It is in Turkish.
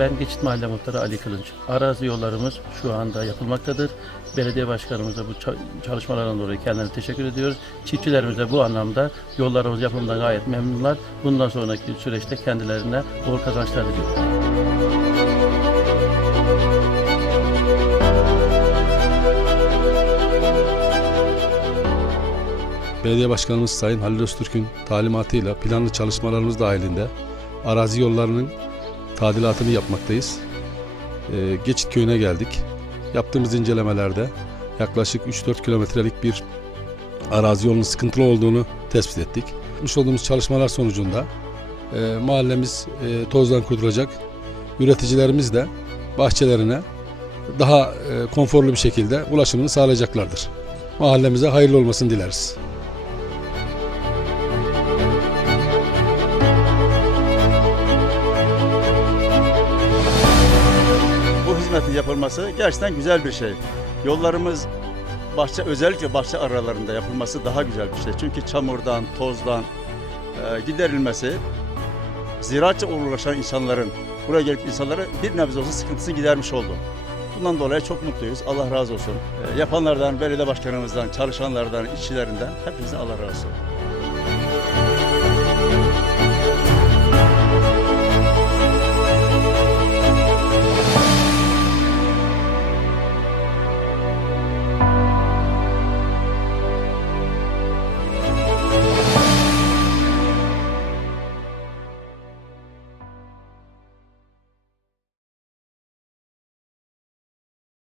Ben Geçit Mahalle Muhtarı Ali Kılınç. Arazi yollarımız şu anda yapılmaktadır. Belediye başkanımıza bu ça- çalışmalardan dolayı kendilerine teşekkür ediyoruz. Çiftçilerimiz de bu anlamda yollarımız yapımından gayet memnunlar. Bundan sonraki süreçte kendilerine bol kazançlar diliyorum. Belediye Başkanımız Sayın Halil Öztürk'ün talimatıyla planlı çalışmalarımız dahilinde arazi yollarının tadilatını yapmaktayız. Ee, Geçit Köyü'ne geldik. Yaptığımız incelemelerde yaklaşık 3-4 kilometrelik bir arazi yolunun sıkıntılı olduğunu tespit ettik. Yapmış olduğumuz çalışmalar sonucunda e, mahallemiz e, tozdan kurtulacak. Üreticilerimiz de bahçelerine daha e, konforlu bir şekilde ulaşımını sağlayacaklardır. Mahallemize hayırlı olmasını dileriz. Hizmetin yapılması gerçekten güzel bir şey. Yollarımız bahçe özellikle bahçe aralarında yapılması daha güzel bir şey. Çünkü çamurdan, tozdan e, giderilmesi ziraatçı uğraşan insanların buraya gelip insanlara bir nebze olsa sıkıntısını gidermiş oldu. Bundan dolayı çok mutluyuz. Allah razı olsun. E, yapanlardan, belediye başkanımızdan, çalışanlardan, işçilerinden hepinizden Allah razı olsun.